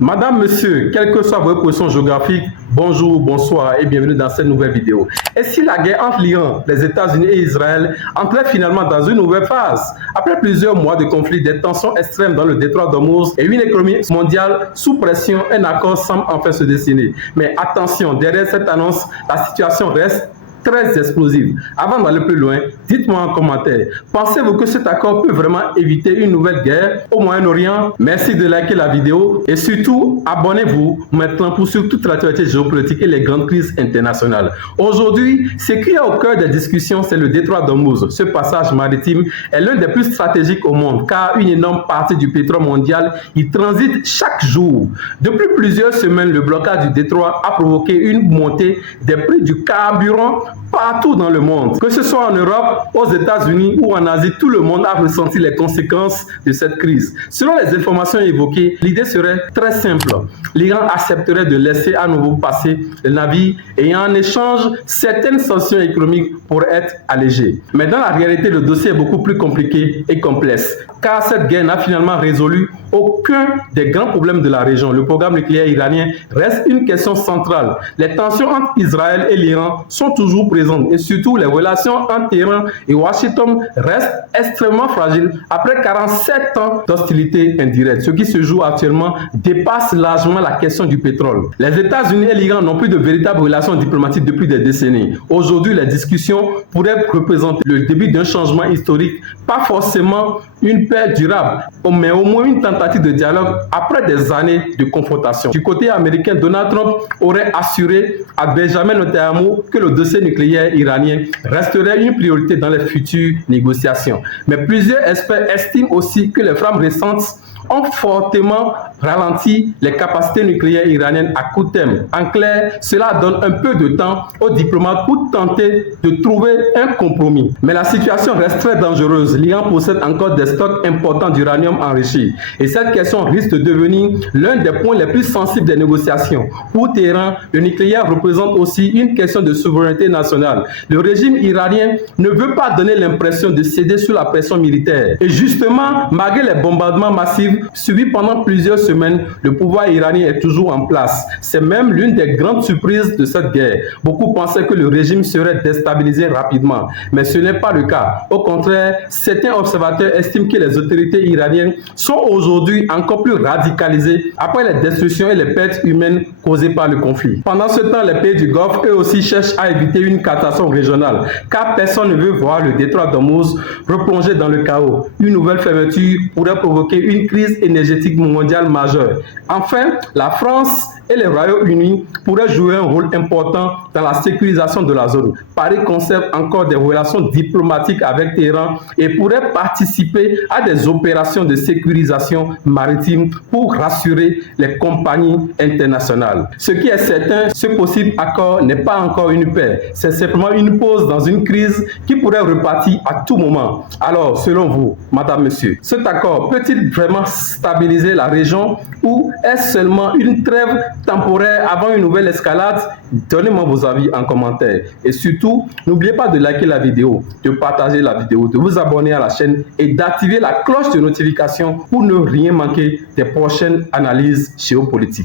Madame, monsieur, quelles que soient vos positions géographiques, bonjour, bonsoir et bienvenue dans cette nouvelle vidéo. Et si la guerre entre l'Iran, les États-Unis et Israël entrait finalement dans une nouvelle phase? Après plusieurs mois de conflits, des tensions extrêmes dans le détroit d'Ormuz et une économie mondiale sous pression, un accord semble enfin se dessiner. Mais attention, derrière cette annonce, la situation reste très explosive. Avant d'aller plus loin, dites-moi en commentaire, pensez-vous que cet accord peut vraiment éviter une nouvelle guerre au Moyen-Orient? Merci de liker la vidéo et surtout, abonnez-vous maintenant pour suivre toute l'actualité géopolitique et les grandes crises internationales. Aujourd'hui, ce qui est au cœur des discussions, c'est le détroit d'Ormuz. Ce passage maritime est l'un des plus stratégiques au monde car une énorme partie du pétrole mondial y transite chaque jour. Depuis plusieurs semaines, le blocage du détroit a provoqué une montée des prix du carburant partout dans le monde. Que ce soit en Europe, aux États-Unis ou en Asie, tout le monde a ressenti les conséquences de cette crise. Selon les informations évoquées, l'idée serait très simple. L'Iran accepterait de laisser à nouveau passer le navire et en échange, certaines sanctions économiques pourraient être allégées. Mais dans la réalité, le dossier est beaucoup plus compliqué et complexe, car cette guerre n'a finalement résolu aucun des grands problèmes de la région. Le programme nucléaire iranien reste une question centrale. Les tensions entre Israël et l'Iran sont toujours présentes et surtout les relations entre Téhéran et Washington restent extrêmement fragiles après 47 ans d'hostilité indirecte. Ce qui se joue actuellement dépasse largement la question du pétrole. Les États-Unis et l'Iran n'ont plus de véritables relations diplomatiques depuis des décennies. Aujourd'hui, les discussions pourraient représenter le début d'un changement historique, pas forcément une paix durable, mais au moins une tentative de dialogue après des années de confrontation. Du côté américain, Donald Trump aurait assuré à Benjamin Netanyahu que le dossier nucléaire iranien resterait une priorité dans les futures négociations. Mais plusieurs experts estiment aussi que les flammes récentes ont fortement ralenti les capacités nucléaires iraniennes à court terme. En clair, cela donne un peu de temps aux diplomates pour tenter de trouver un compromis. Mais la situation reste très dangereuse. L'Iran possède encore des stocks importants d'uranium enrichi. Et cette question risque de devenir l'un des points les plus sensibles des négociations. Pour Téhéran, le nucléaire représente aussi une question de souveraineté nationale. Le régime iranien ne veut pas donner l'impression de céder sous la pression militaire. Et justement, malgré les bombardements massifs subis pendant plusieurs semaines, le pouvoir iranien est toujours en place. C'est même l'une des grandes surprises de cette guerre. Beaucoup pensaient que le régime serait déstabilisé rapidement, mais ce n'est pas le cas. Au contraire, certains observateurs estiment que les autorités iraniennes sont aujourd'hui encore plus radicalisées après les destructions et les pertes humaines causées par le conflit. Pendant ce temps, les pays du Golfe, eux aussi, cherchent à éviter une catastrophe régionale, car personne ne veut voir le détroit d'Ormuz replonger dans le chaos. Une nouvelle fermeture pourrait provoquer une crise énergétique mondiale majeure. Enfin, la France et le Royaume-Uni pourraient jouer un rôle important dans la sécurisation de la zone. Paris conserve encore des relations diplomatiques avec Téhéran et pourrait participer à des opérations de sécurisation maritime pour rassurer les compagnies internationales. Ce qui est certain, ce possible accord n'est pas encore une paix. C'est simplement une pause dans une crise qui pourrait repartir à tout moment. Alors, selon vous, madame, monsieur, cet accord peut-il vraiment stabiliser la région ou est-ce seulement une trêve temporaire avant une nouvelle escalade? Donnez-moi vos avis en commentaire. Et surtout, n'oubliez pas de liker la vidéo, de partager la vidéo, de vous abonner à la chaîne et d'activer la cloche de notification pour ne rien manquer des prochaines analyses géopolitiques.